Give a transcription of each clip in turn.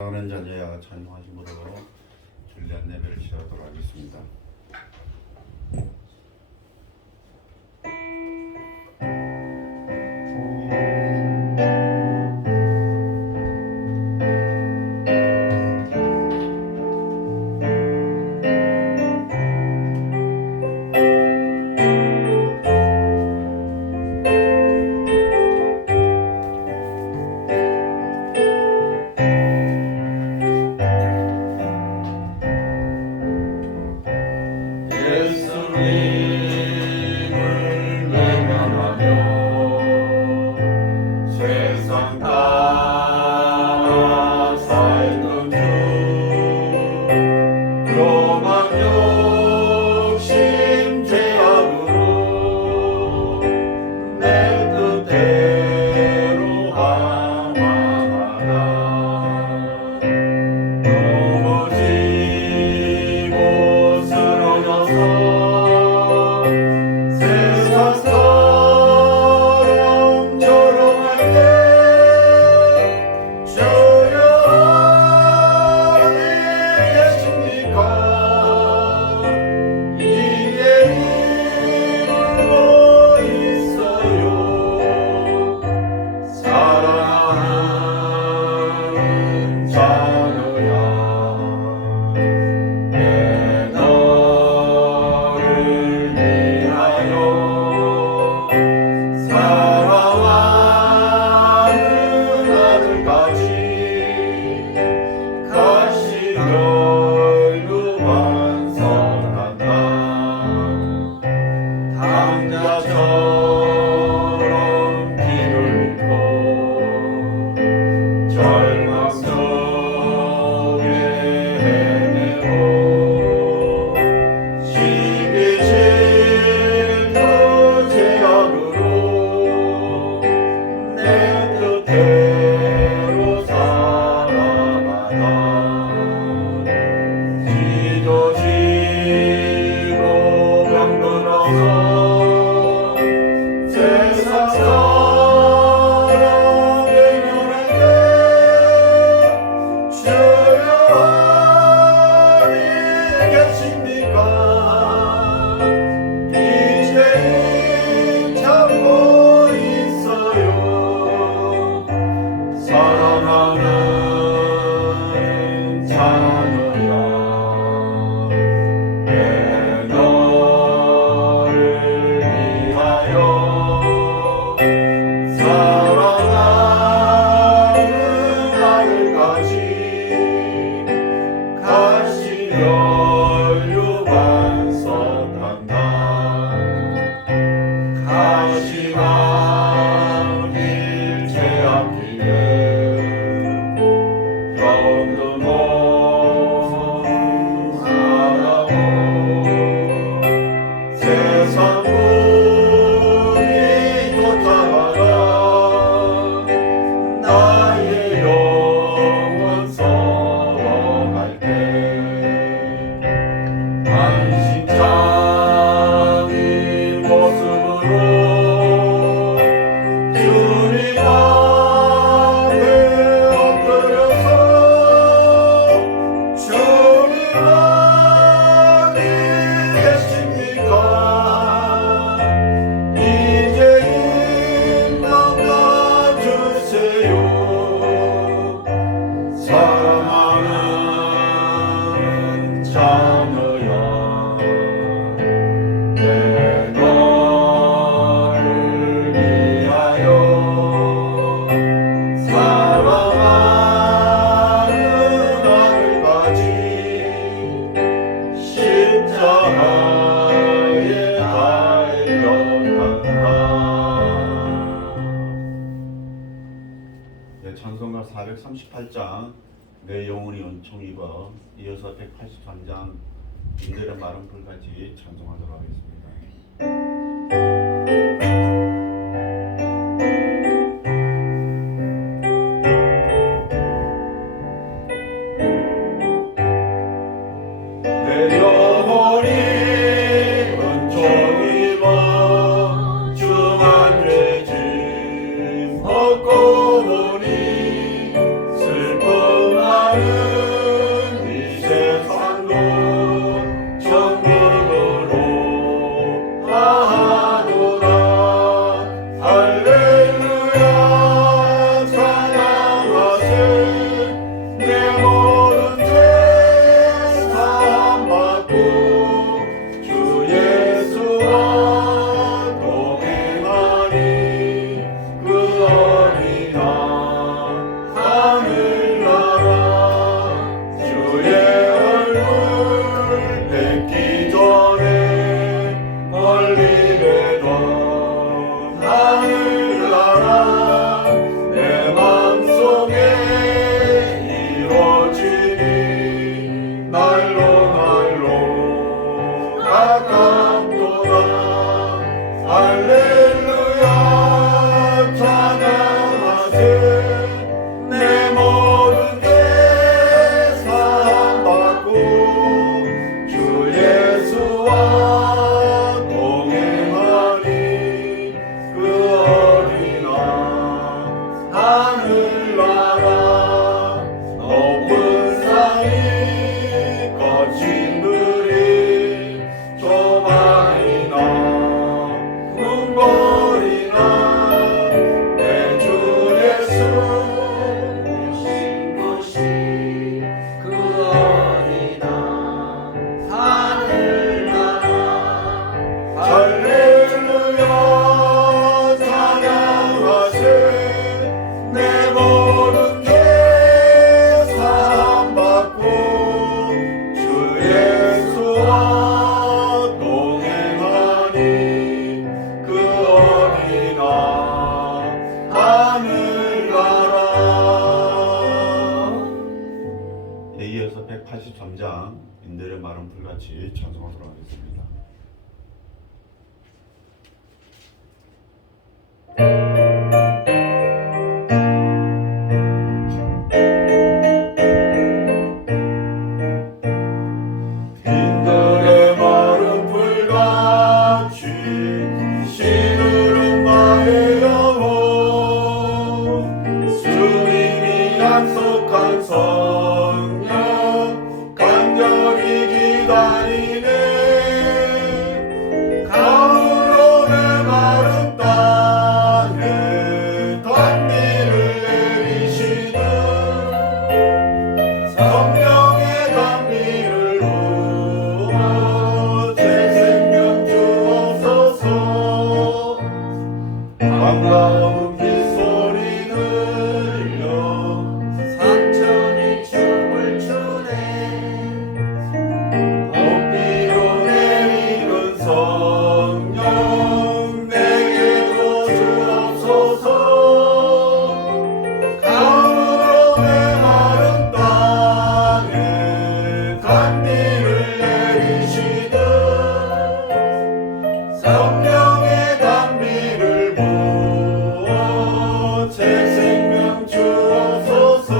사랑하는 자녀야 찬양하심으로 주일날 예배를 시작하도록 하겠습니다. 찬송가 438장 내 영혼이 은총입어, 이어서 183장 인들의 마른 불까지 찬송하도록 하겠습니다. 내 영혼이 은총입어 주만 죄 짐 벗고 보니 슬픔 이어서 183장 인들의 마른 풀같이 찬송하도록 하겠습니다. 인들의 마른 풀같이 시들은 나의 영혼 주님이 약속한 성령 간절히 기다리네 가을로 내 마른 땅에 단비를 내리시는 성령의 단비를 부어 새 생명 주옵소서 반가운 빗소리 들려 산천이 춤을 추네 높이로 내리는 성령 내게도 주옵소서 가을로 내 마른 땅에 단비를 내리시듯 성령의 단비를 부어 새 생명 주옵소서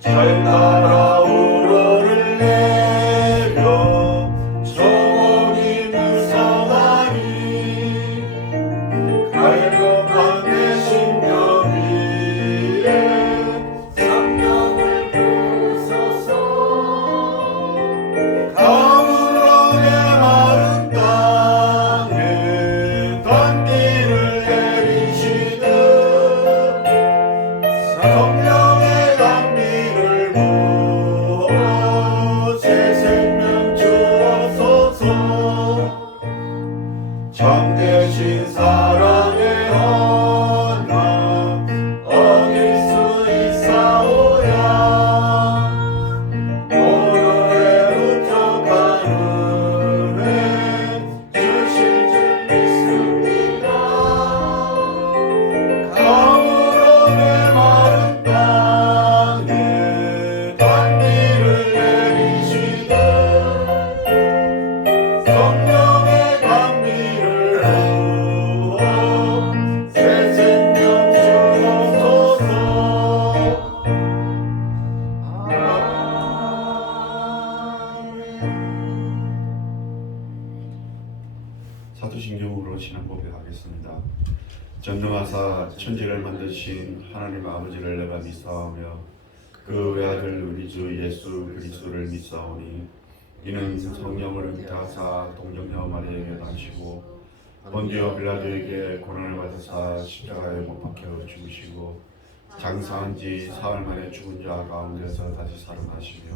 절 따라 우러를 내려 정원이 무성하니 갈급한 내 심령 위에 성령을 부으소서 가물어 내 마른 땅에 단비를 내리시듯 성령의 단비를 부어 새 생명 주옵소서 참되신 사랑의 언약 어길 수 있사오야 오늘의 우적한 은혜 주실 줄 믿습니다 가물어 내 마른 땅에 단비를 내리시듯 성령의 단비를 부어 새 생명 주옵소서 사도신경으로 신앙 고백하겠습니다. 전능하사 천지를 만드신 하나님 아버지를 내가 믿사오며 그 외아들 우리 주 예수 그리스도를 믿사오니 이는 성령을 잉태하사 동정녀 마리아에게 나시고 본디오 빌라도에게 고난을 받으사 십자가에 못 박혀 죽으시고 장사한 지 사흘 만에 죽은 자 가운데서 다시 살아나시며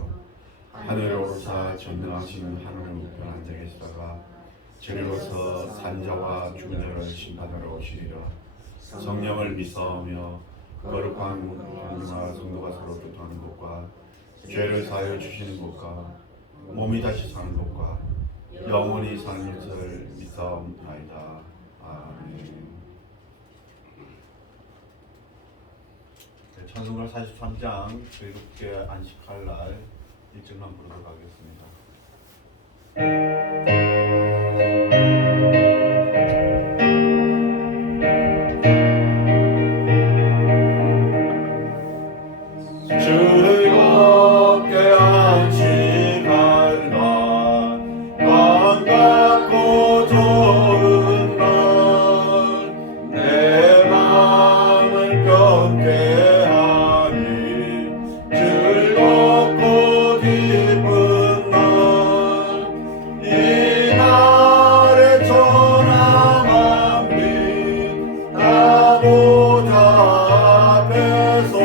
하늘에 오르사 전능하신 하나님 우편 앉아 계시다가 저리로서 산자와 죽은 자를 심판하러 오시리라. 성령을 믿사오며 거룩한 공중과 성도가 서로 교통하는 것과 죄를 사하여 주시는 것과 몸이 다시 사는 것과 영원히 사는 것을 믿사옵나이다. 아멘. 찬송가 43장 즐겁게 안식할 날 1절만 부르도록 하겠습니다. 즐겁게 안식할 날 반갑고 좋은 날 내 맘을 편케 하니 즐겁고 기쁜 날 이 날에 천하만민 다 보좌 앞에서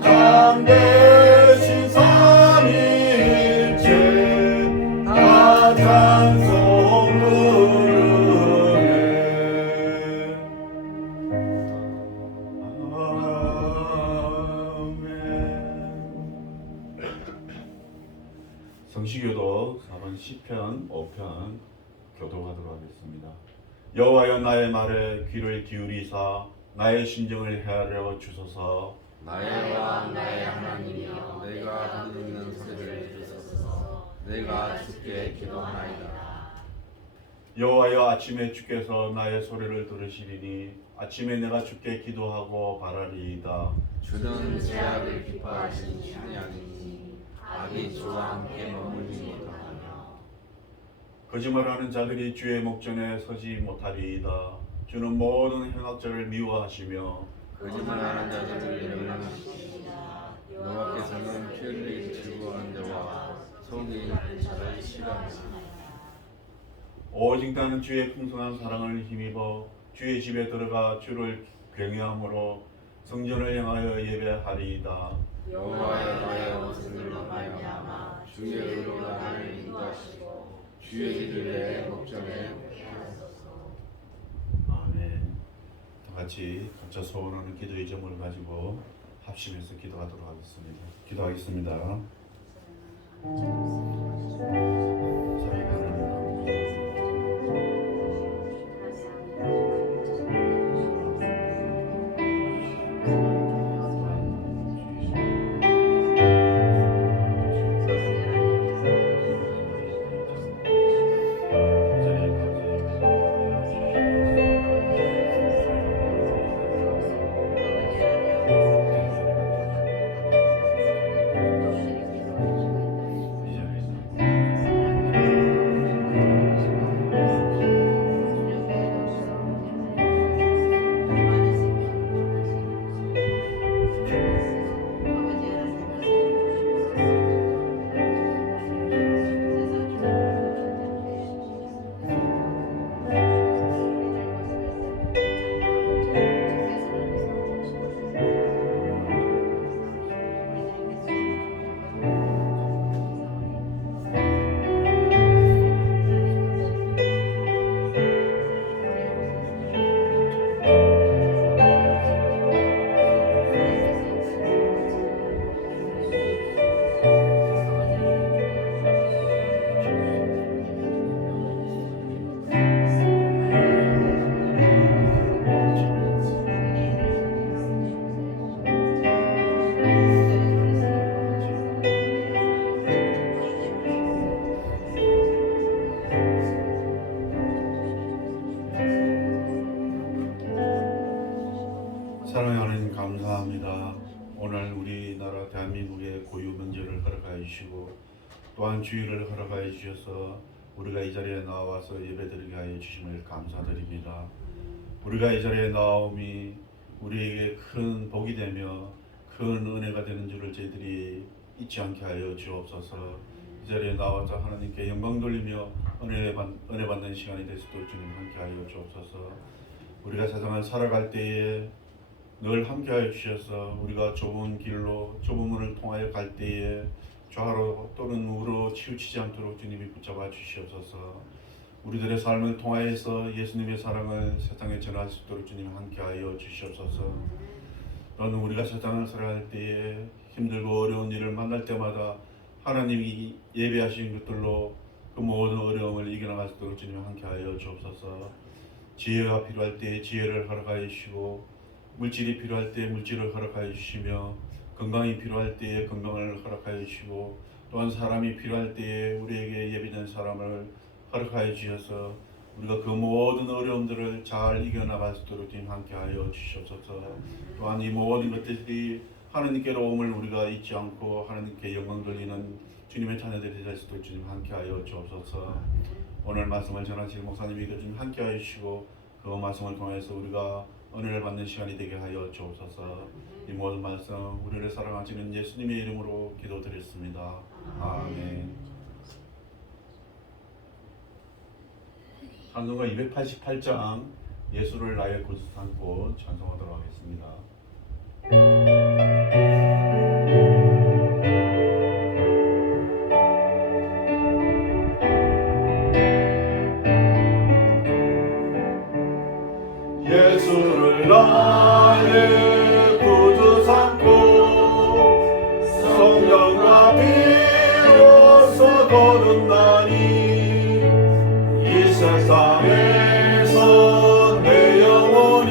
참되신 삼위일체 다 찬송 부르네 아멘. 성시교도 4번 시편 5편 교독하도록 하겠습니다. 여호와여 나의 말에 귀를 기울이사 나의 심정을 헤아려 주소서. 나의 왕 나의 내가 주께 기도하나이다. 여호와여, 아침에 주께서 나의 소리를 들으시리니 아침에 내가 주께 기도하고 바라리이다. 주는 죄악을 기뻐하시는 신이 아니니 악이 주와 함께 머물지 못하며 거짓말하는 자들이 주의 목전에 서지 못하리이다. 주는 모든 행악자를 미워하시며 거짓말하는 자들을 멸망하시리이다. 여호와께서는 피 흘리기 즐거워하는 자와 속이 있는 자를 싫어하시나이다. 오직 나는 주의 풍성한 사랑을 힘입어 주의 집에 들어가 주를 경외함으로 성전을 향하여 예배하리이다. 여호와여, 너의 옷을 말미암아 주의 의로 나를 인도하시고 주의 길을 내 목전에 하소서. 아멘. 다 같이 각자 소원하는 기도의 점을 가지고 합심해서 기도하도록 하겠습니다. 기도하겠습니다. 사랑하는 사랑하는 감사합니다. 오늘 우리나라 대한민국의 고유 문제를 허락하여 주시고 또한 주의를 허락하여 주셔서 우리가 이 자리에 나와서 예배드리게 하여 주심을 감사드립니다. 우리가 이 자리에 나옴이 우리에게 큰 복이 되며 큰 은혜가 되는 줄을 저희들이 잊지 않게 하여 주옵소서. 이 자리에 나와서 하나님께 영광 돌리며 은혜 받는 시간이 될 수 있도록 주님 함께 하여 주옵소서. 우리가 세상을 살아갈 때에 늘 함께하여 주셔서 우리가 좁은 길로 좁은 문을 통하여 갈 때에 좌로 또는 우로 치우치지 않도록 주님이 붙잡아 주시옵소서. 우리들의 삶을 통하여서 예수님의 사랑을 세상에 전할 수 있도록 주님 함께하여 주시옵소서. 또는 우리가 세상을 살아갈 때에 힘들고 어려운 일을 만날 때마다 하나님이 예배하신 것들로 그 모든 어려움을 이겨나갈 수 있도록 주님 함께하여 주옵소서. 지혜가 필요할 때에 지혜를 허락하여 주시고 물질이 필요할 때 물질을 허락하여 주시며 건강이 필요할 때에 건강을 허락하여 주시고 또한 사람이 필요할 때에 우리에게 예비된 사람을 허락하여 주셔서 우리가 그 모든 어려움들을 잘 이겨나갈 수 있도록 주님 함께하여 주시옵소서. 또한 이 모든 것들이 하나님께로 옴을 우리가 잊지 않고 하나님께 영광 돌리는 주님의 자녀들이 될 수 있도록 주님 함께하여 주옵소서. 오늘 말씀을 전하실 목사님에게 주님 함께하여 주시고 그 말씀을 통해서 우리가 은혜를 받는 시간이 되게 하여 주옵소서. 이 모든 말씀 우리를 사랑하시는 예수님의 이름으로 기도드렸습니다. 아멘. 찬송가 288장 예수를 나의 구주 삼고 찬송하도록 하겠습니다. 예수를 나의 구주 삼고 성령과 비로소 거듭나니 이 세상에서 내 영혼이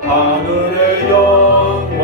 하늘의 영광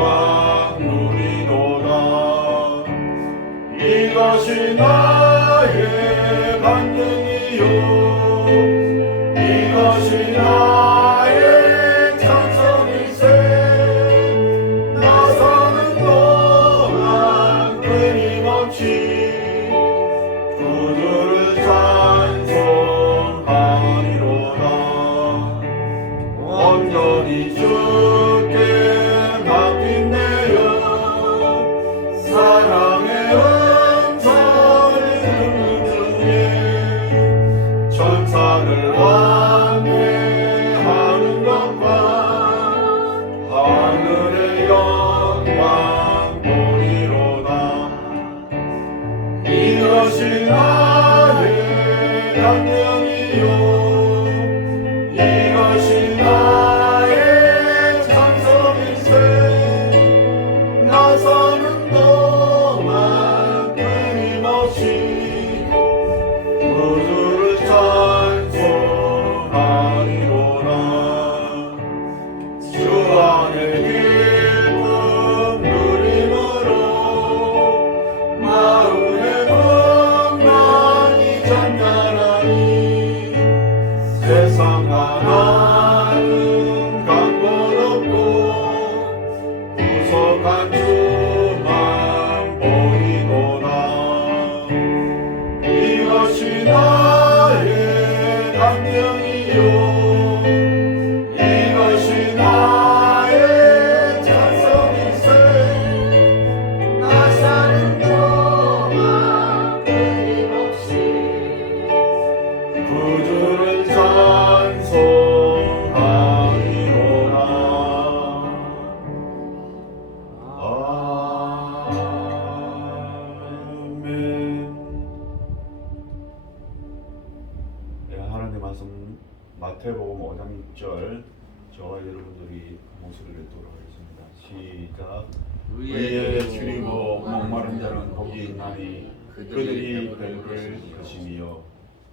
읽도록 하겠습니다. 시작. 의에 의에 줄이고 목마른 자는 복이 있나니 그들이 배부를 것이며.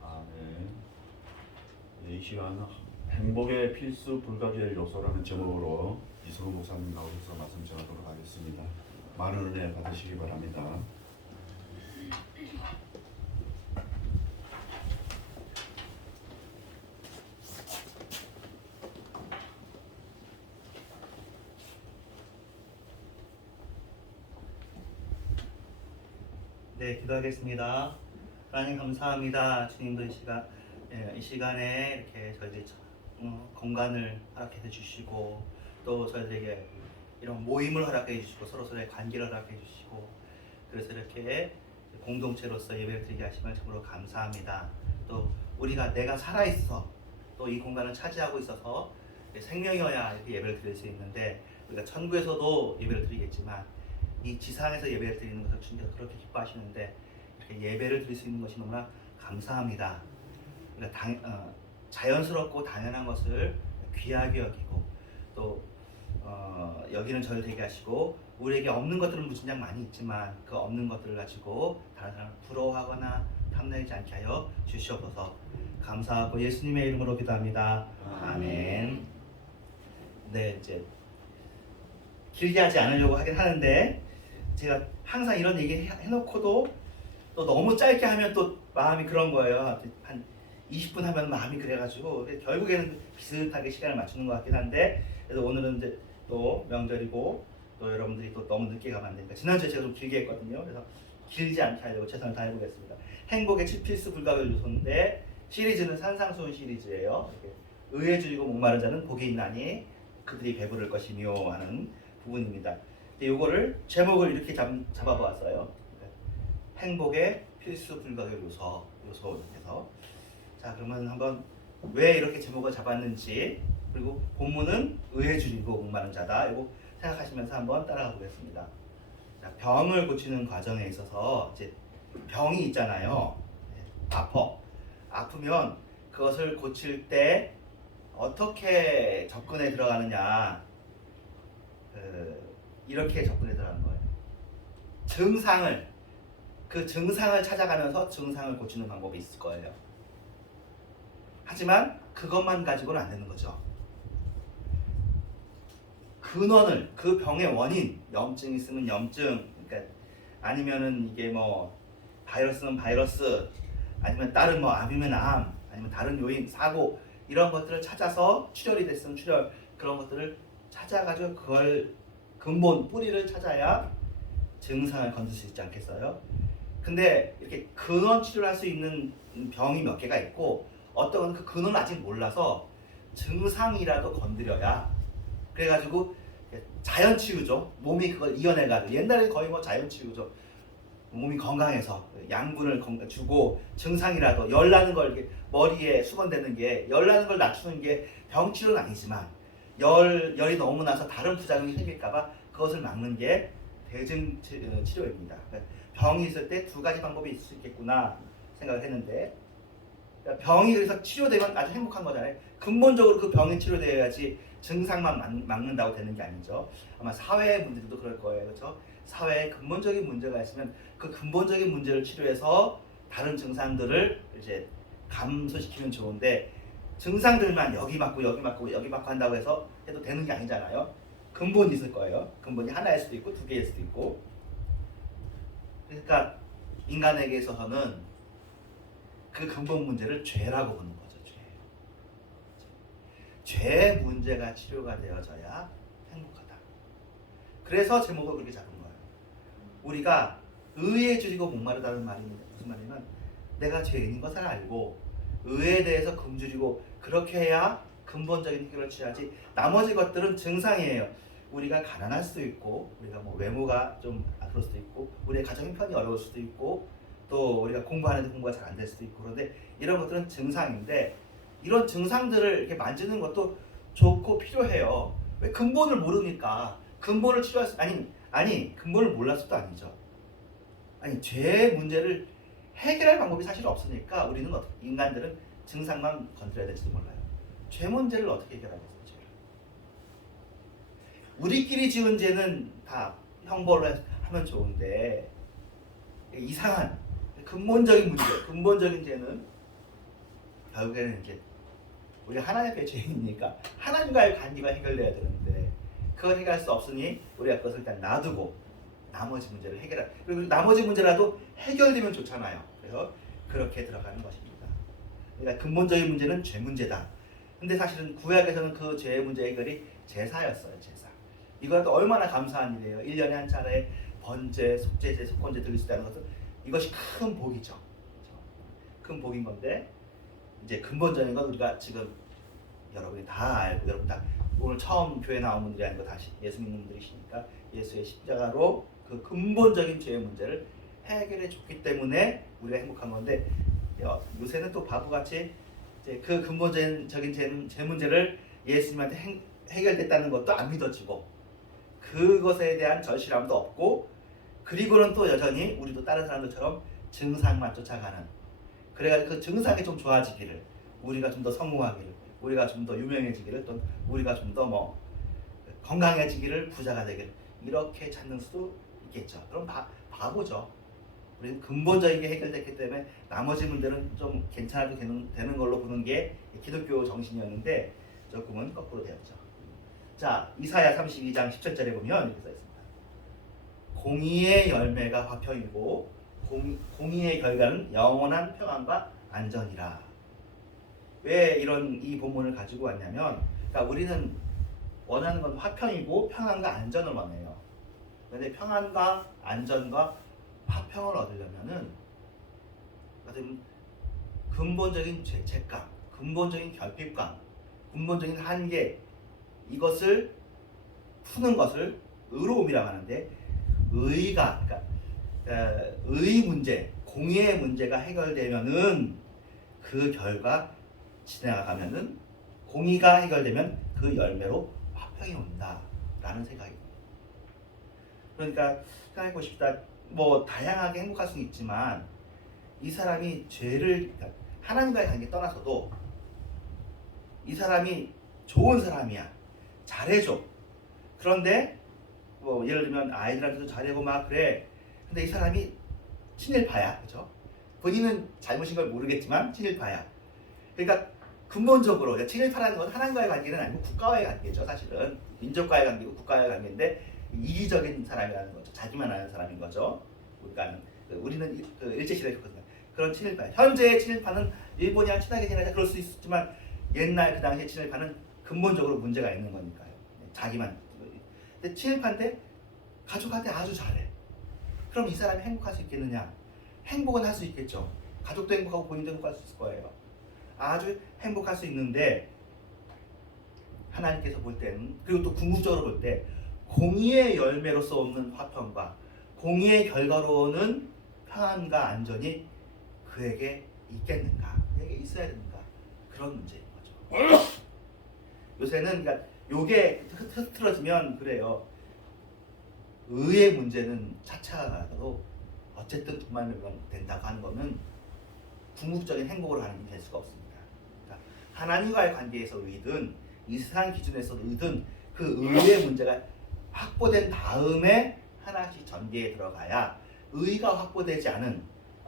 아멘. 네, 이 시간 행복의 필수 불가결 요소라는 제목으로 이성호 목사님 나오셔서 말씀 전하도록 하겠습니다. 많은 은혜 받으시기 바랍니다. 네, 기도하겠습니다. 하나님 감사합니다. 주님도 이 시간에 이렇게 저희들 공간을 허락해 주시고 또 저희들에게 이런 모임을 허락해 주시고 서로서로의 관계를 허락해 주시고 그래서 이렇게 공동체로서 예배를 드리게 하시면 정말로 감사합니다. 또 우리가 내가 살아있어 또 이 공간을 차지하고 있어서 생명이어야 이렇게 예배를 드릴 수 있는데 우리가 천국에서도 예배를 드리겠지만 이 지상에서 예배를 드리는 것을 주님께서 그렇게 기뻐하시는데 이렇게 예배를 드릴 수 있는 것이 너무나 감사합니다. 그러니까 자연스럽고 당연한 것을 귀하게 여기고 또 여기는 저를 되게 하시고 우리에게 없는 것들은 무진장 많이 있지만 그 없는 것들을 가지고 다른 사람을 부러워하거나 탐내지 않게 하여 주시옵소서. 감사하고 예수님의 이름으로 기도합니다. 아멘. 네, 이제 길게 하지 않으려고 하긴 하는데 제가 항상 이런 얘기 해놓고도 또 너무 짧게 하면 또 마음이 그런 거예요. 한 20분 하면 마음이 그래가지고 결국에는 비슷하게 시간을 맞추는 것 같긴 한데 그래서 오늘은 이제 또 명절이고 또 여러분들이 또 너무 늦게 가면 안 되니까 지난주에 제가 좀 길게 했거든요. 그래서 길지 않게 하려고 최선을 다해보겠습니다. 행복의 필수 불가결 요소인데 시리즈는 산상수훈 시리즈예요. 의에 줄이고 목마른 자는 복이 있나니 그들이 배부를 것이며 하는 부분입니다. 이거를 제목을 이렇게 잡아보았어요. 행복의 필수 불가결 요소 해서 자 그러면 한번 왜 이렇게 제목을 잡았는지 그리고 본문은 의에 줄이고 목마른 자다 이거 생각하시면서 한번 따라가 보겠습니다. 자, 병을 고치는 과정에 있어서 이제 병이 있잖아요. 아프면 그것을 고칠 때 어떻게 접근에 들어가느냐 이렇게 접근에 들어가는 거예요. 그 증상을 찾아가면서 증상을 고치는 방법이 있을 거예요. 하지만 그것만 가지고는 안 되는 거죠. 근원을 그 병의 원인, 염증이 있으면 염증, 그러니까 아니면은 이게 뭐 바이러스는 바이러스, 아니면 다른 뭐 암이면 암, 아니면 다른 요인, 사고 이런 것들을 찾아서 출혈이 됐으면 출혈 그런 것들을 찾아가지고 그걸 근본 뿌리를 찾아야 증상을 건들 수 있지 않겠어요? 근데 이렇게 근원 치료를 할 수 있는 병이 몇 개가 있고 어떤 건 그 근원을 아직 몰라서 증상이라도 건드려야 그래가지고 자연 치유죠. 몸이 그걸 이겨내가지고 옛날에 거의 뭐 자연 치유죠. 몸이 건강해서 양분을 주고 증상이라도 열 나는 걸 이렇게 머리에 수건대는 게 열 나는 걸 낮추는 게 병 치료는 아니지만 열이 너무 나서 다른 부작용이 생길까봐 그것을 막는 게 대증 치료입니다. 병이 있을 때 두 가지 방법이 있을 수 있겠구나 생각을 했는데 병이 그래서 치료되면 아주 행복한 거잖아요. 근본적으로 그 병이 치료되어야지 증상만 막는다고 되는 게 아니죠. 아마 사회의 문제도 그럴 거예요. 그렇죠? 사회에 근본적인 문제가 있으면 그 근본적인 문제를 치료해서 다른 증상들을 이제 감소시키면 좋은데 증상들만 여기 맞고 한다고 해서 해도 되는 게 아니잖아요. 근본이 있을 거예요. 근본이 하나일 수도 있고 두 개일 수도 있고. 그러니까 인간에게 있어서는 그 근본 문제를 죄라고 보는 거죠. 죄 문제가 치료가 되어져야 행복하다. 그래서 제목을 그렇게 잡은 거예요. 우리가 의에 줄이고 목마르다는 말이 무슨 말이냐면 내가 죄인인 것을 알고 의에 대해서 굶주리고 그렇게 해야 근본적인 해결을 취하지 나머지 것들은 증상이에요. 우리가 가난할 수도 있고 우리가 뭐 외모가 좀 그럴 수도 있고 우리의 가정 형편이 어려울 수도 있고 또 우리가 공부하는데 공부가 잘 안 될 수도 있고 그런데 이런 것들은 증상인데 이런 증상들을 이렇게 만지는 것도 좋고 필요해요. 왜 근본을 모르니까 근본을 치료할 수 아니 근본을 몰라서도 아니죠. 아니 죄의 문제를 해결할 방법이 사실 없으니까 우리는 인간들은 증상만 건드려야 될지도 몰라요. 죄 문제를 어떻게 해결하겠어요? 우리끼리 지은 죄는 다 형벌로 하면 좋은데 이상한 근본적인 문제, 근본적인 죄는 결국에는 이제 우리가 하나님의 죄이니까 하나님과의 관계가 해결돼야 되는데 그걸 해결할 수 없으니 우리가 그것을 일단 놔두고 나머지 문제를 해결할. 그리고 나머지 문제라도 해결되면 좋잖아요. 그래서 그렇게 들어가는 것입니다. 그러니까 근본적인 문제는 죄 문제다. 근데 사실은 구약에서는 그 죄의 문제 해결이 제사였어요. 제사. 이것도 얼마나 감사한 일이에요. 1년에 한 차례 번제, 속죄제, 속건제 드릴 수 있다는 것은 이것이 큰 복이죠. 그렇죠? 큰 복인 건데 이제 근본적인 건 우리가 지금 여러분이 다 알고 여러분 다 오늘 처음 교회 나온 분들이 아니고 다시 예수 믿는 분들이시니까 예수의 십자가로 그 근본적인 죄의 문제를 해결해 줬기 때문에 우리가 행복한 건데 요새는 또 바보같이 이제 그 근본적인 죄 문제를 예수님한테 해결됐다는 것도 안 믿어지고 그것에 대한 절실함도 없고 그리고는 또 여전히 우리도 다른 사람들처럼 증상만 쫓아가는 그래가지고 그 증상이 좀 좋아지기를 우리가 좀 더 성공하기를 우리가 좀 더 유명해지기를 또 우리가 좀 더 뭐 건강해지기를 부자가 되기를 이렇게 찾는 수도 있겠죠. 그럼 바보죠. 우리는 근본적인 게 해결됐기 때문에 나머지 문제는 좀 괜찮아도 되는 걸로 보는 게 기독교 정신이었는데 조금은 거꾸로 되었죠. 자, 이사야 32장 10절에 보면 이렇게 써 있습니다. 공의의 열매가 화평이고 공의의 결과는 영원한 평안과 안전이라. 왜 이 본문을 가지고 왔냐면, 그러니까 우리는 원하는 건 화평이고 평안과 안전을 원해요. 그런데 평안과 안전과 화평을 얻으려면은 근본적인 죄책감, 근본적인 결핍감, 근본적인 한계 이것을 푸는 것을 의로움이라고 하는데 의가 그러니까 의 문제, 공의의 문제가 해결되면은 그 결과 지나가면은 공의가 해결되면 그 열매로 화평이 온다라는 생각입니다. 그러니까 생각해 보십시다. 뭐 다양하게 행복할 수는 있지만 이 사람이 죄를 그러니까 하나님과의 관계 떠나서도 이 사람이 좋은 사람이야. 잘해줘. 그런데 뭐 예를 들면 아이들한테도 잘하고 막 그래. 근데 이 사람이 친일파야. 그렇죠? 본인은 잘못인 걸 모르겠지만 친일파야. 그러니까 근본적으로 친일파라는 건 하나님과의 관계는 아니고 국가와의 관계죠. 사실은 민족과의 관계고 국가와의 관계인데 이기적인 사람이라는 거죠. 자기만 아는 사람인 거죠. 그러니까 우리는 일제시대에 겪었거든요. 그런 친일파. 현재의 친일파는 일본이랑 친하게 지내자 그럴 수 있지만 옛날 그 당시의 친일파는 근본적으로 문제가 있는 거니까요. 자기만. 근데 친일파인데 가족한테 아주 잘해. 그럼 이 사람이 행복할 수 있겠느냐? 행복은 할 수 있겠죠. 가족도 행복하고 본인도 행복할 수 있을 거예요. 아주 행복할 수 있는데 하나님께서 볼 때는 그리고 또 궁극적으로 볼 때 공의의 열매로서 오는 화평과 공의의 결과로 오는 평안과 안전이 그에게 있겠는가? 그에게 있어야 되는가? 그런 문제인 거죠. 요새는 그러니까 요게 흐트러지면 그래요. 의의 문제는 차차라도 어쨌든 돈만 내면 된다고 하는 거는 궁극적인 행복으로 가는 게 될 수가 없습니다. 그러니까 하나님과의 관계에서 의든 이 세상 기준에서 의든 그 의의 문제가 확보된 다음에 하나씩 전개에 들어가야 의가 확보되지 않은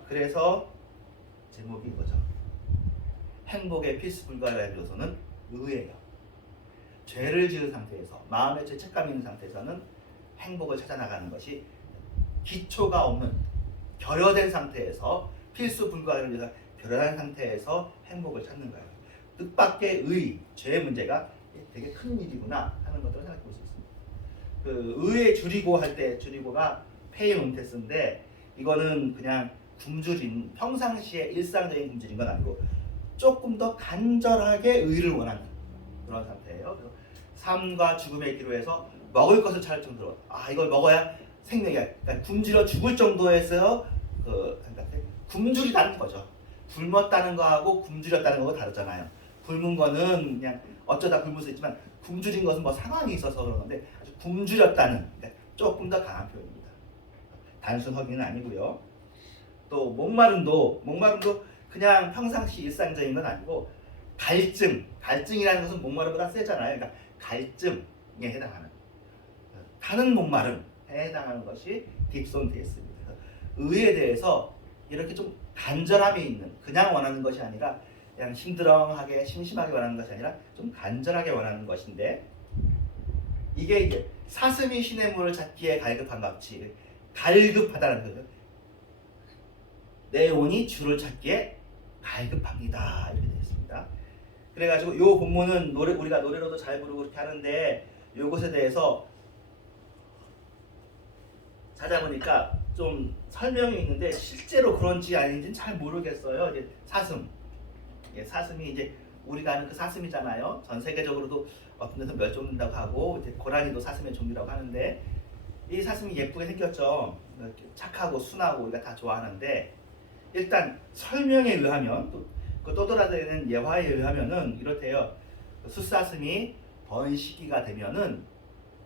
그래서 제목이 이거죠. 행복의 필수 불가의 요소는 의예요. 죄를 지은 상태에서 마음에 죄책감이 있는 상태에서는 행복을 찾아나가는 것이 기초가 없는 결여된 상태에서 필수 불가를 위해서 결여된 상태에서 행복을 찾는 거예요. 뜻밖의 죄의 문제가 되게 큰 일이구나 하는 것들을 생각해 볼 수 있습니다. 그 의에 줄이고 할 때 줄이고가 페인 온테스인데 이거는 그냥 굶주린 평상시에 일상적인 굶주린 건 아니고 조금 더 간절하게 의를 원하는 그런 상태예요. 그래서 삶과 죽음의 기로에서 먹을 것을 찾을 정도로 이걸 먹어야 생명이야. 그러니까 굶주려 죽을 정도에서 굶주리다는 거죠. 굶었다는 거하고 굶주렸다는 거가 다르잖아요. 굶은 거는 그냥 어쩌다 굶을 수 있지만 굶주린 것은 뭐 상황이 있어서 그런 건데 아주 굶주렸다는 그러니까 조금 더 강한 표현입니다. 단순 허기는 아니고요. 또 목마름도 그냥 평상시 일상적인 건 아니고 갈증이라는 것은 목마름보다 세잖아요. 그러니까 갈증에 해당하는 타는 목마름에 해당하는 것이 딥손테스입니다. 의에 대해서 이렇게 좀 간절함이 있는, 그냥 원하는 것이 아니라 그냥 힘들어하게 심심하게 원하는 것이 아니라 좀 간절하게 원하는 것인데, 이게 이제 사슴이 시냇물을 찾기에 갈급한 같이 갈급하다는 거죠. 내 영혼이 주를 찾기에 갈급합니다. 이렇게 되어 있습니다. 그래가지고 요 본문은 우리가 노래로도 잘 부르고 그렇게 하는데, 요것에 대해서 찾아보니까 좀 설명이 있는데 실제로 그런지 아닌지는 잘 모르겠어요. 이제 사슴, 사슴이 이제 우리가 아는 그 사슴이잖아요. 전 세계적으로도 어떤 데서 멸종된다고 하고, 이제 고라니도 사슴의 종류라고 하는데, 이 사슴이 예쁘게 생겼죠. 착하고 순하고 우리가 다 좋아하는데, 일단 설명에 의하면, 그 떠돌아다니는 예화에 의하면은 이렇대요. 숫사슴이 번식기가 되면은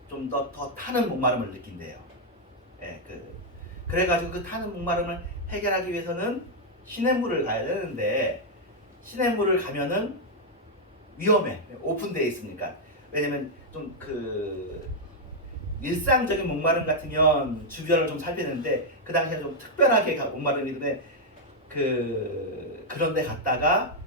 좀 더 타는 목마름을 느낀대요. 그래가지고 그 타는 목마름을 해결하기 위해서는 시냇물을 가야 되는데, 시냇물을 가면은 위험해. 오픈되어 있으니까. 왜냐면 좀 일상적인 목마름 같으면 주변을 좀 살피는데, 그 당시에 좀 특별하게 목마름인데, 그런데 갔다가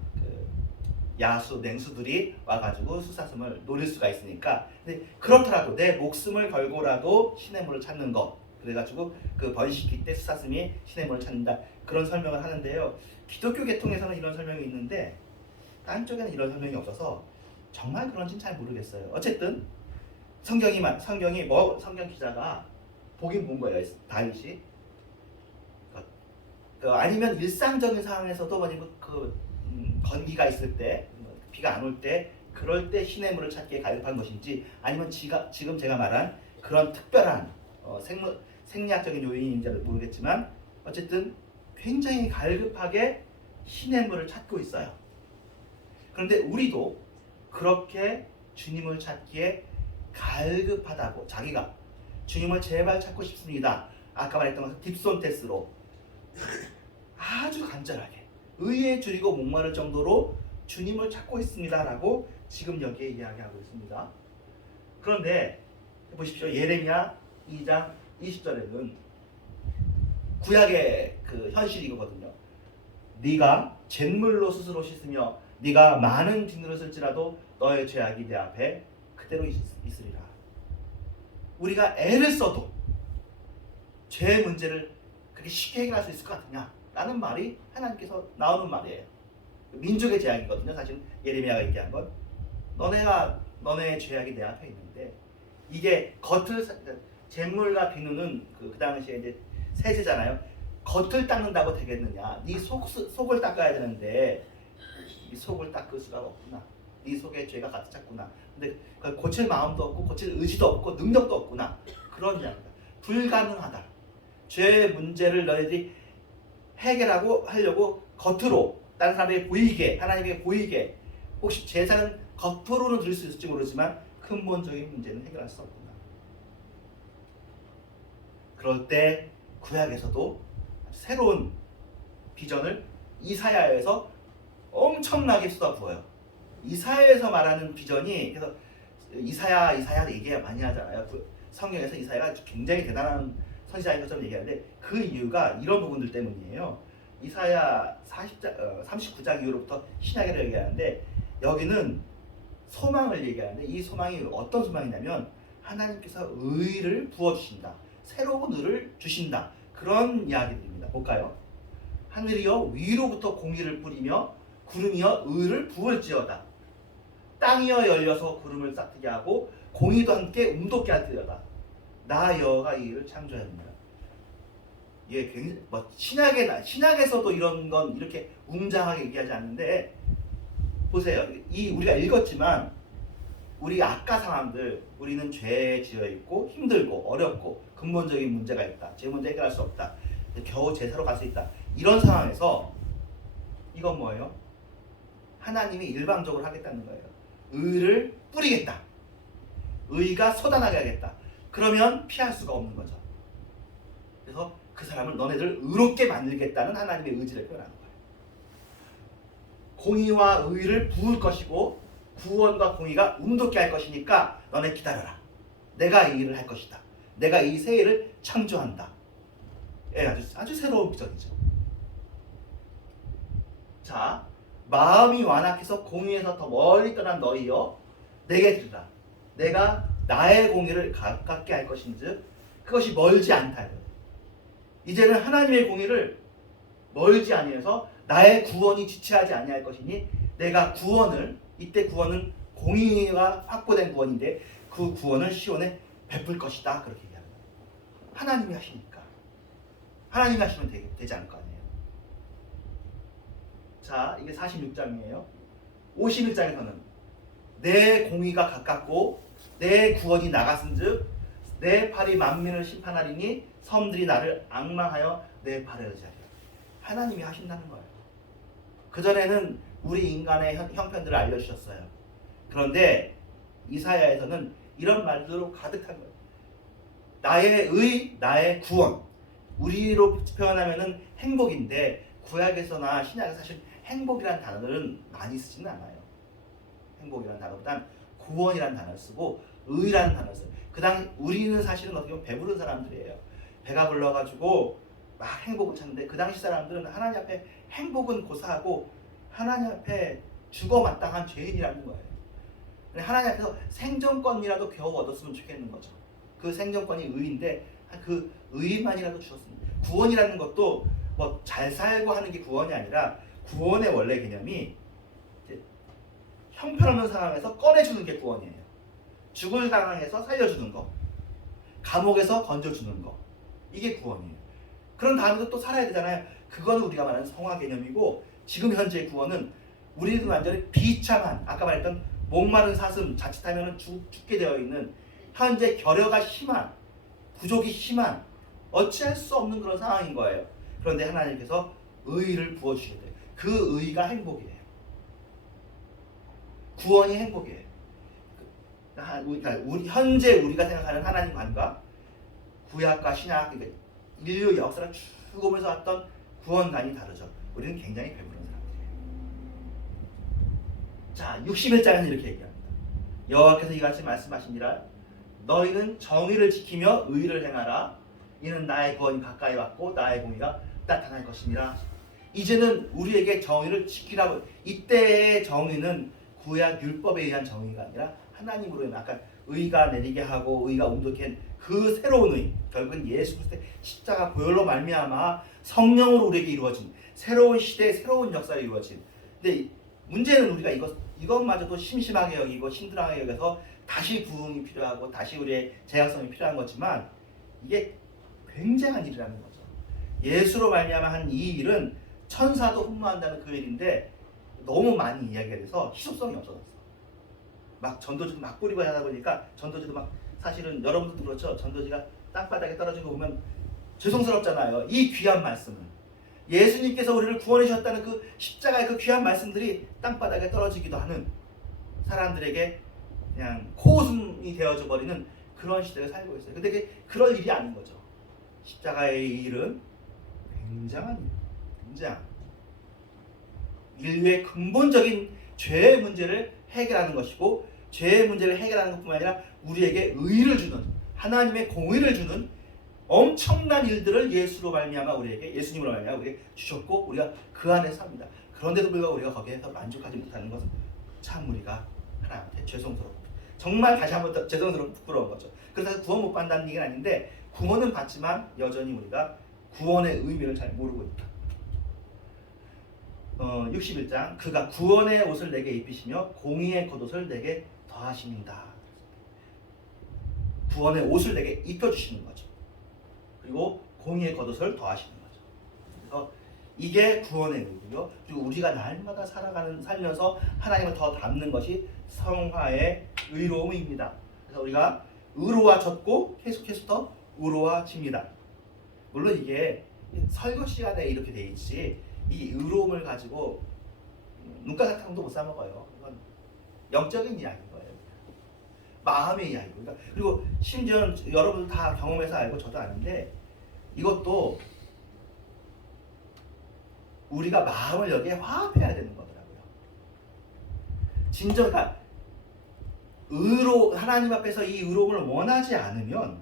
야수, 냉수들이 와가지고 숫사슴을 노릴 수가 있으니까. 근데 그렇더라도 내 목숨을 걸고라도 시냇물을 찾는 것. 그래가지고 그 번식기 때 숫사슴이 시냇물을 찾는다. 그런 설명을 하는데요. 기독교 계통에서는 이런 설명이 있는데, 다른 쪽에는 이런 설명이 없어서 정말 그런지는 잘 모르겠어요. 어쨌든 성경 기자가 보긴 본 거예요. 다윗이. 아니면 일상적인 상황에서도 뭐냐면 건기가 있을 때, 비가 안 올 때, 그럴 때 시냇물을 찾기에 갈급한 것인지, 아니면 지금 제가 말한 그런 특별한 생리학적인 요인인지 모르겠지만, 어쨌든 굉장히 갈급하게 시냇물을 찾고 있어요. 그런데 우리도 그렇게 주님을 찾기에 갈급하다고, 자기가 주님을 제발 찾고 싶습니다. 아까 말했던 것은 딥손테스로 아주 간절하게 의에 줄이고 목마를 정도로 주님을 찾고 있습니다라고 지금 여기에 이야기하고 있습니다. 그런데 보십시오. 예레미야 2장 20절에는 구약의 그 현실이거든요. 네가 잿물로 스스로 씻으며 네가 많은 비누를 쓸지라도 너의 죄악이 내 앞에 그대로 있으리라. 우리가 애를 써도 죄의 문제를 그렇게 쉽게 해결할 수 있을 것 같으냐? 라는 말이 하나님께서 나오는 말이에요. 민족의 죄악이거든요. 사실 예레미야가 얘기한 건 너네의 죄악이 내 앞에 있는데, 이게 잿물과 비누는 그 당시에 이제 세제잖아요. 겉을 닦는다고 되겠느냐? 네 속을 닦아야 되는데 네 속을 닦을 수가 없구나. 네 속에 죄가 가득 찼구나. 근데 고칠 마음도 없고 고칠 의지도 없고 능력도 없구나. 그런 이야기다. 불가능하다. 죄의 문제를 너희들이 하려고 겉으로 다른 사람에게 보이게, 하나님에게 보이게, 혹시 제사는 겉으로는 드릴 수 있을지 모르지만 근본적인 문제는 해결할 수 없구나. 그럴 때 구약에서도 새로운 비전을 이사야에서 엄청나게 쏟아부어요. 이사야에서 말하는 비전이, 그래서 이사야 얘기 많이 하잖아요. 성경에서 이사야가 굉장히 대단한 선지자인 것처럼 얘기하는데, 그 이유가 이런 부분들 때문이에요. 이사야 39장 이후로부터 신약을 얘기하는데, 여기는 소망을 얘기하는데, 이 소망이 어떤 소망이냐면 하나님께서 의를 부어주신다. 새로운 의를 주신다. 그런 이야기들입니다. 볼까요? 하늘이여 위로부터 공의를 뿌리며 구름이여 의를 부을지어다. 땅이여 열려서 구름을 싹트게 하고 공의도 함께 움돋게 할지어다. 나 여호와가 이 일을 창조하였느니라. 이게 굉장히 신약에서도 이런 건 이렇게 웅장하게 얘기하지 않는데, 보세요. 우리가 읽었지만 우리 아까 상황들, 우리는 죄에 지어 있고 힘들고 어렵고 근본적인 문제가 있다. 제 문제 해결할 수 없다. 겨우 제사로 갈 수 있다. 이런 상황에서 이건 뭐예요? 하나님이 일방적으로 하겠다는 거예요. 의를 뿌리겠다. 의가 쏟아나게 하겠다. 그러면 피할 수가 없는 거죠. 그래서 그 사람을 너네들 의롭게 만들겠다는 하나님의 의지를 표현하는 거예요. 공의와 의를 부을 것이고 구원과 공의가 움돋게 할 것이니까 너네 기다려라. 내가 이 일을 할 것이다. 내가 이 세계를 창조한다. 예, 아주 새로운 비전이죠. 자, 마음이 완악해서 공의에서 더 멀리 떠난 너희여, 내게 들으라. 내가 나의 공의를 가깝게 할 것인즉 그것이 멀지 않다. 이제는 하나님의 공의를 멀지 아니해서 나의 구원이 지체하지 아니할 것이니 내가 구원을, 이때 구원은 공의가 확보된 구원인데 그 구원을 시온에 베풀 것이다. 그렇게 얘기합니다. 하나님이 하시니까. 하나님이 하시면 되지 않을 거 아니에요. 자, 이게 46장이에요. 51장에서는 내 공의가 가깝고 내 구원이 나갔은즉 내 팔이 만민을 심판하리니 섬들이 나를 앙망하여 내 팔에 의지하리라. 하나님이 하신다는 거예요. 그전에는 우리 인간의 형편들을 알려주셨어요. 그런데 이사야에서는 이런 말들로 가득한 거예요. 나의 의, 나의 구원. 우리로 표현하면은 행복인데 구약에서나 신약에서 사실 행복이라는 단어들은 많이 쓰지는 않아요. 행복이라는 단어보단 구원이라는 단어를 쓰고 의라는 단어를 써요. 그 당시 우리는 사실은 어떻게 보면 배부른 사람들이에요. 배가 불러가지고 막 행복을 찾는데 그 당시 사람들은 하나님 앞에 행복은 고사하고 하나님 앞에 죽어 마땅한 죄인이라는 거예요. 하나님 앞에서 생존권이라도 겨우 얻었으면 좋겠는 거죠. 그 생존권이 의인데 그 의만이라도 주셨습니다. 구원이라는 것도 뭐 잘 살고 하는 게 구원이 아니라 구원의 원래 개념이 형편없는 상황에서 꺼내주는 게 구원이에요. 죽을 상황에서 살려주는 거, 감옥에서 건져주는 거, 이게 구원이에요. 그런 다음에도 또 살아야 되잖아요. 그건 우리가 말하는 성화 개념이고 지금 현재 구원은 우리는 완전히 비참한, 아까 말했던 목마른 사슴, 자칫하면 죽게 되어 있는 현재 결여가 심한, 부족이 심한, 어찌할 수 없는 그런 상황인 거예요. 그런데 하나님께서 의를 부어주셔야 돼요. 그 의가 행복이에요. 구원이 행복이에요. 그러니까 현재 우리가 생각하는 하나님관과 구약과 신약, 그러니까 인류 역사를 쭉 오면서 왔던 구원관이 다르죠. 우리는 굉장히 배부른 사람들이에요. 자, 61장에서 이렇게 얘기합니다. 여호와께서 이같이 말씀하시니라. 너희는 정의를 지키며 의를 행하라. 이는 나의 구원이 가까이 왔고 나의 공의가 나타날 것이니라. 이제는 우리에게 정의를 지키라고. 이때의 정의는 구약 율법에 의한 정의가 아니라 하나님으로 인한, 아까 의가 내리게 하고 의가 온전케 한 그 새로운 의, 결국은 예수 그리스도의 십자가 보혈로 말미암아 성령으로 우리에게 이루어진 새로운 시대의 새로운 역사가 이루어진. 근데 문제는 우리가 이것마저도 심심하게 여기고 힘들하게 여겨서 다시 부흥이 필요하고 다시 우리의 재앙성이 필요한 거지만 이게 굉장한 일이라는 거죠. 예수로 말미암아 한 이 일은 천사도 흠모한다는 그 일인데 너무 많이 이야기가 돼서 희소성이 없어졌어. 막 전도지 막 뿌리고 하다 보니까 전도지도 막, 사실은 여러분들도 그렇죠. 전도지가 땅바닥에 떨어진 거 보면 죄송스럽잖아요. 이 귀한 말씀은 예수님께서 우리를 구원해 주셨다는 그 십자가의 그 귀한 말씀들이 땅바닥에 떨어지기도 하는 사람들에게 그냥 코웃음이 되어져 버리는 그런 시대를 살고 있어요. 근데 그럴 일이 아닌 거죠. 십자가의 일은 굉장한 일, 굉장한 인류의 근본적인 죄의 문제를 해결하는 것이고, 죄의 문제를 해결하는 것뿐만 아니라 우리에게 의를 주는, 하나님의 공의를 주는 엄청난 일들을 예수로 말미암아 우리에게, 예수님으로 말미암아 우리에게 주셨고 우리가 그 안에 삽니다. 그런데도 불구하고 우리가 거기에서 만족하지 못하는 것은 참 우리가 하나님한테 죄송스럽고, 정말 다시 한번 더 죄송스럽고 부끄러운 거죠. 그래서 구원 못 받는다는 얘기는 아닌데, 구원은 받지만 여전히 우리가 구원의 의미를 잘 모르고 있다. 61장, 그가 구원의 옷을 내게 입히시며 공의의 겉옷을 내게 더하십니다. 구원의 옷을 내게 입혀주시는 거죠. 그리고 공의의 겉옷을 더하시는 거죠. 그래서 이게 구원의 의고요. 그리고 우리가 날마다 살면서 하나님을 더 닮는 것이 성화의 의로움입니다. 그래서 우리가 의로워졌고 계속해서 더 의로워집니다. 물론 이게 설교 시간에 이렇게 돼 있지, 이 의로움을 가지고 눈가사탕도 못 사 먹어요. 이건 영적인 이야기인 거예요. 마음의 이야기고. 그러니까 그리고 심지어 여러분들 다 경험해서 알고 저도 아는데, 이것도 우리가 마음을 여기에 화합해야 되는 거더라고요. 진정, 그러니까 하나님 앞에서 이 의로움을 원하지 않으면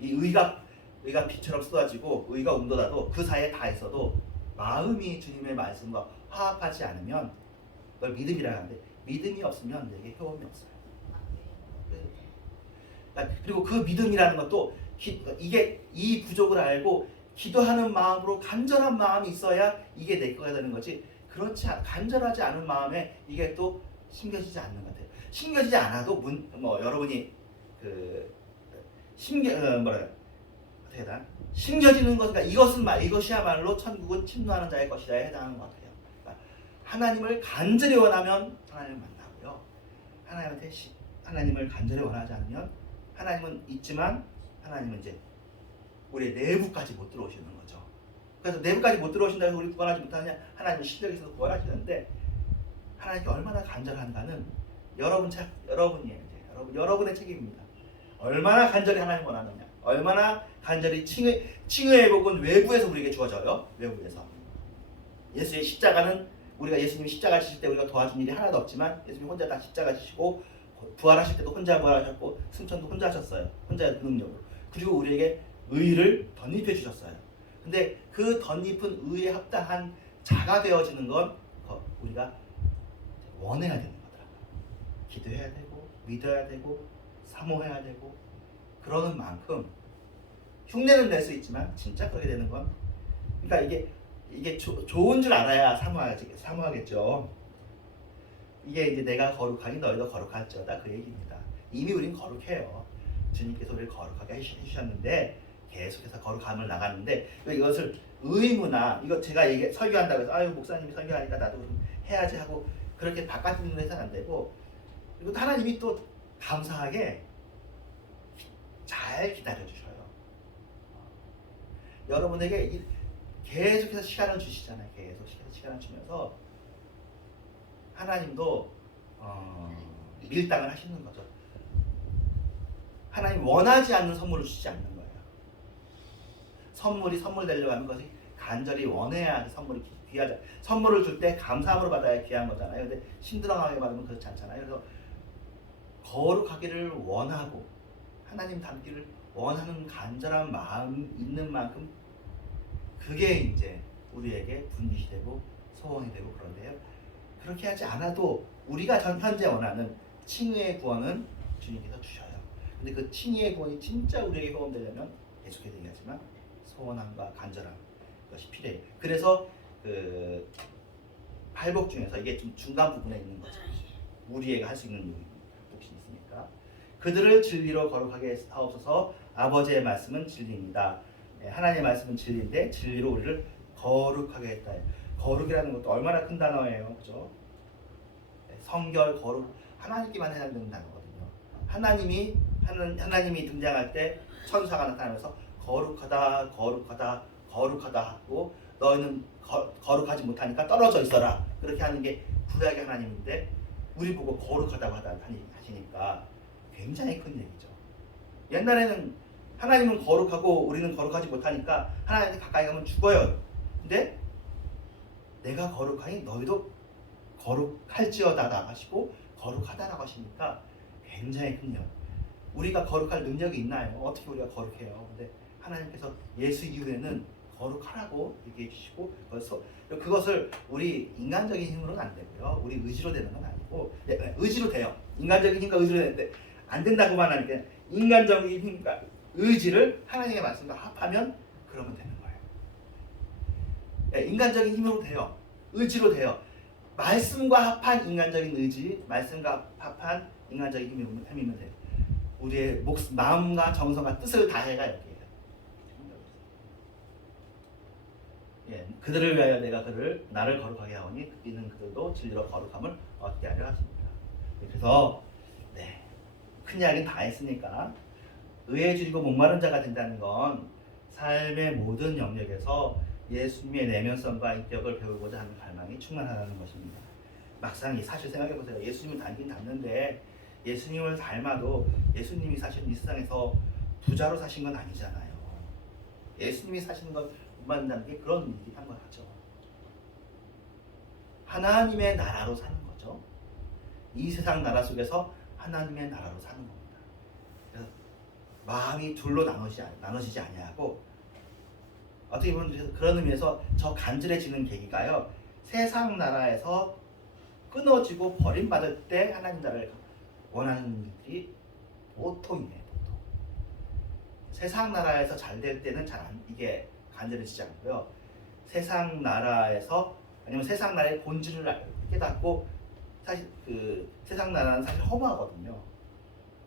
이 의가 빛처럼 쏟아지고 의가 운도다도 그 사이에 다 있어도 마음이 주님의 말씀과 화합하지 않으면 그걸 믿음이라 하는데 믿음이 없으면 내게 효험이 없어요. 그리고 그 믿음이라는 것도 이게 이 부족을 알고 기도하는 마음으로 간절한 마음이 있어야 이게 내 거가 되는 거지. 그렇지 간절하지 않은 마음에 이게 또 심겨지지 않는 것 같아요. 심겨지지 않아도 여러분이 심겨지는 것, 그러니까 이것이야말로 천국은 침노하는 자의 것이다에 해당하는 것 같아요. 그러니까 하나님을 간절히 원하면 하나님을 만나고요. 하나님을 간절히 원하지 않으면 하나님은 있지만 하나님은 이제 우리 내부까지 못 들어오시는 거죠. 그래서 내부까지 못 들어오신다고 해서 우리 구원하지 못하느냐? 하나님은 실력이 있어서 구원하시는데 하나님께 얼마나 간절한가는 여러분이에요. 여러분의 책임입니다. 얼마나 간절히 하나님 원하느냐? 얼마나 간절히 칭의의 복은 외부에서 우리에게 주어져요. 외부에서. 예수의 십자가는 우리가 예수님이 십자가 지실 때 우리가 도와준 일이 하나도 없지만 예수님 혼자 다 십자가 지시고 부활하실 때도 혼자 부활하셨고 승천도 혼자 하셨어요. 혼자 그 능력으로. 그리고 우리에게 의를 덧입혀 주셨어요. 근데 그 덧입은 의에 합당한 자가 되어지는 건 우리가 원해야 되는 거더라고요. 기도해야 되고 믿어야 되고 사모해야 되고 그러는 만큼 흉내는 낼 수 있지만 진짜 그렇게 되는 건 그러니까 이게 좋은 줄 알아야 사모하겠죠. 이게 이제 내가 거룩하니 너희도 거룩할지어다 그 얘기입니다. 이미 우린 거룩해요. 주님께서 우리를 거룩하게 해주셨는데 계속해서 거룩함을 나가는데 이것을 의무나 이거 제가 설교한다고 해서 아유 목사님이 설교하니까 나도 해야지 하고 그렇게 바깥 있는 데서는 안 되고 그리고 하나님이 또 감사하게 잘 기다려주셔요. 여러분에게 계속해서 시간을 주시잖아요. 계속 시간을 주면서 하나님도 밀당을 하시는 거죠. 하나님 원하지 않는 선물을 주지 않는 거예요. 선물 되려고 하는 것이 간절히 원해야 선물이 귀하죠. 선물을 줄 때 감사함으로 받아야 귀한 거잖아요. 근데 심드렁하게 받으면 그렇지 않잖아요. 그래서 거룩하기를 원하고 하나님 닮기를 원하는 간절한 마음 있는 만큼 그게 이제 우리에게 분깃이 되고 소원이 되고 그런데요. 그렇게 하지 않아도 우리가 현재 원하는 칭의의 구원은 주님께서 주셔요. 근데 그 칭의의 구원이 진짜 우리에게 소원되려면 계속해서 얘기하지만 소원함과 간절함 그것이 필요해요. 그래서 그 팔복 중에서 이게 좀 중간 부분에 있는 거죠. 우리에게 할 수 있는 복이 있으니까 그들을 진리로 거룩하게 하옵소서. 아버지의 말씀은 진리입니다. 하나님의 말씀은 진리인데 진리로 우리를 거룩하게 했다. 거룩이라는 것도 얼마나 큰 단어예요, 그죠? 성결, 거룩 하나님께만 해야 되는 단어거든요. 하나님이 등장할 때 천사가 나타나면서 거룩하다, 거룩하다, 거룩하다 하고 너희는 거룩하지 못하니까 떨어져 있어라. 그렇게 하는 게 구약의 하나님인데 우리 보고 거룩하다고 하시니까 굉장히 큰 얘기죠. 옛날에는 하나님은 거룩하고 우리는 거룩하지 못하니까 하나님께 가까이 가면 죽어요. 근데 내가 거룩하니 너희도 거룩할지어다라고 하시고 거룩하다라고 하시니까 굉장히 큰요. 우리가 거룩할 능력이 있나요? 어떻게 우리가 거룩해요? 근데 하나님께서 예수 이후에는 거룩하라고 얘기해 주시고 그것을 우리 인간적인 힘으로는 안 되고요. 우리 의지로 되는 건 아니고 의지로 돼요. 인간적인 힘과 의지로 되는데 안 된다고만 하니까 인간적인 힘과 의지를 하나님의 말씀과 합하면 그러면 되는 거예요. 인간적인 힘으로 돼요. 의지로 돼요. 말씀과 합한 인간적인 의지, 말씀과 합한 인간적인 힘이면 돼요. 우리의 마음과 정성과 뜻을 다해가 여기에요. 그들을 위하여 내가 나를 거룩하게 하오니 이는 그들도 진리로 거룩함을 얻게 하려 하십니다. 그래서 큰 이야기는 다 했으니까 의해지고 목마른 자가 된다는 건 삶의 모든 영역에서 예수님의 내면성과 인격을 배우고자 하는 갈망이 충만하다는 것입니다. 막상 사실 생각해보세요. 예수님을 닮긴 닮는데 예수님을 닮아도 예수님이 사실 이 세상에서 부자로 사신 건 아니잖아요. 예수님이 사시는 것 만든다는 게 그런 일이 한 걸 하죠. 하나님의 나라로 사는 거죠. 이 세상 나라 속에서 하나님의 나라로 사는 겁니다. 그래서 마음이 둘로 나눠지지 아니하고 어떻게 보면 그런 의미에서 저 간절해지는 계기가요. 세상 나라에서 끊어지고 버림받을 때 하나님 나라를 원하는 일들이 보통이에요. 보통. 세상 나라에서 잘 될 때는 이게 간절해지지 않고요. 세상 나라에서 아니면 세상 나라의 본질을 깨닫고 사실 그 세상 나라는 사실 허무하거든요.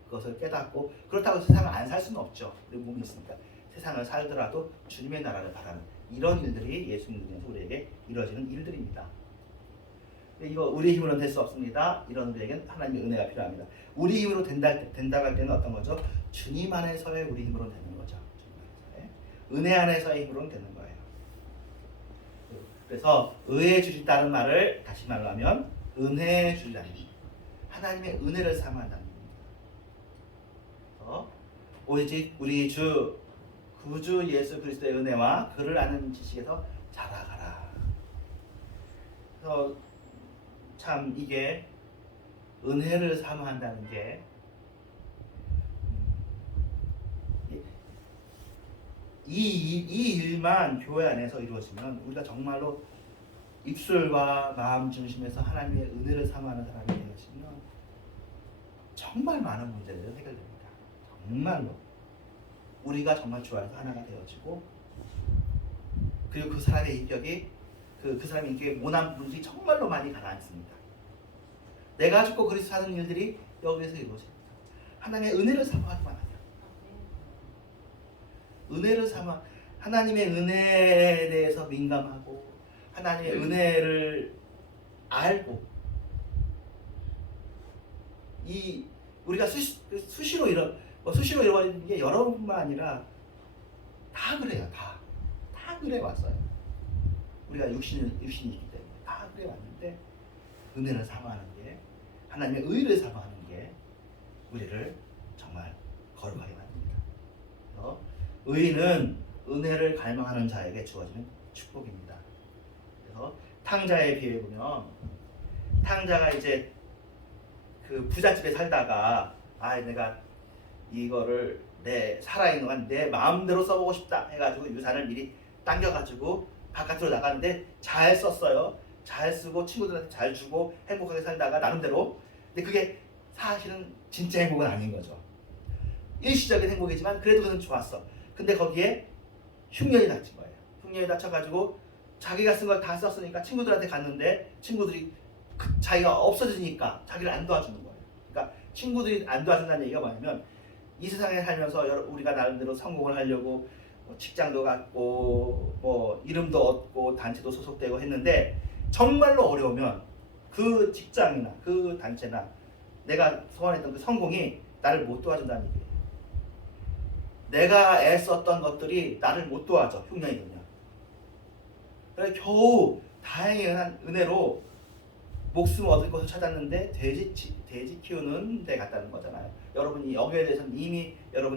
그것을 깨닫고 그렇다고 세상을 안 살 수는 없죠. 우리 몸이 있으니까 세상을 살더라도 주님의 나라를 바라는 이런 일들이 예수 믿으면서 우리에게 이루어지는 일들입니다. 이거 우리 힘으로는 될 수 없습니다. 이런 우리에게는 하나님의 은혜가 필요합니다. 우리 힘으로 된다고 할 때는 어떤 거죠? 주님 안에서의 우리 힘으로는 되는 거죠. 주님 안에서의. 은혜 안에서의 힘으로는 되는 거예요. 그래서 의에 주리다는 말을 다시 말로 하면 은혜에 주리라는 겁니다. 하나님의 은혜를 사모한다는 겁니다. 그래서 오직 우리 주 구주 예수 그리스도의 은혜와 그를 아는 지식에서 자라가라. 그래서 참 이게 은혜를 사모한다는 게 이 일만 교회 안에서 이루어지면 우리가 정말로 입술과 마음 중심에서 하나님의 은혜를 사모하는 사람이 되어지면 정말 많은 문제들이 해결됩니다. 정말로 우리가 정말 좋아해서 하나가 되어지고 그리고 그 사람의 인격이 그 사람의 인격의 모난 분들이 정말로 많이 가라앉습니다. 내가 죽고 그리스도 사는 일들이 여기에서 이루어집니다. 하나님의 은혜를 사모하기만 하면 은혜를 사모 하나님의 은혜에 대해서 민감하고 하나님의 은혜를 알고 이 우리가 수시로 잃어버리는 게 여러 번뿐만 아니라 다 그래요. 다 그래 왔어요. 우리가 육신이 있기 때문에 다 그래 왔는데 은혜를 사모하는 게 하나님의 의를 사모하는 게 우리를 정말 거룩하게 만듭니다. 그래서 의는 은혜를 갈망하는 자에게 주어지는 축복입니다. 그래서 탕자의 비유에 보면 탕자가 이제 그 부잣집에 살다가 내가 이거를 내 살아있는 동안 내 마음대로 써보고 싶다 해가지고 유산을 미리 당겨가지고 바깥으로 나가는데 잘 썼어요. 잘 쓰고 친구들한테 잘 주고 행복하게 살다가 나름대로. 근데 그게 사실은 진짜 행복은 아닌 거죠. 일시적인 행복이지만 그래도 그는 좋았어. 근데 거기에 흉년이 닥친 거예요. 흉년이 닥쳐가지고 자기가 쓴 걸 다 썼으니까 친구들한테 갔는데 친구들이 자기가 없어지니까 자기를 안 도와주는 거예요. 그러니까 친구들이 안 도와준다는 얘기가 뭐냐면 이 세상에 살면서 우리가 나름대로 성공을 하려고 직장도 갖고 이름도 얻고 단체도 소속되고 했는데 정말로 어려우면 그 직장이나 그 단체나 내가 소원했던 그 성공이 나를 못 도와준다는 얘기예요. 내가 애썼던 것들이 나를 못 도와줘. 흉년이 되면. 그래서 겨우 다행한 은혜로 목숨 얻을 것을 찾았는데 돼지 키우는 데 갔다는 거잖아요. 여러분이 여기에 대해서는 이미 여러분이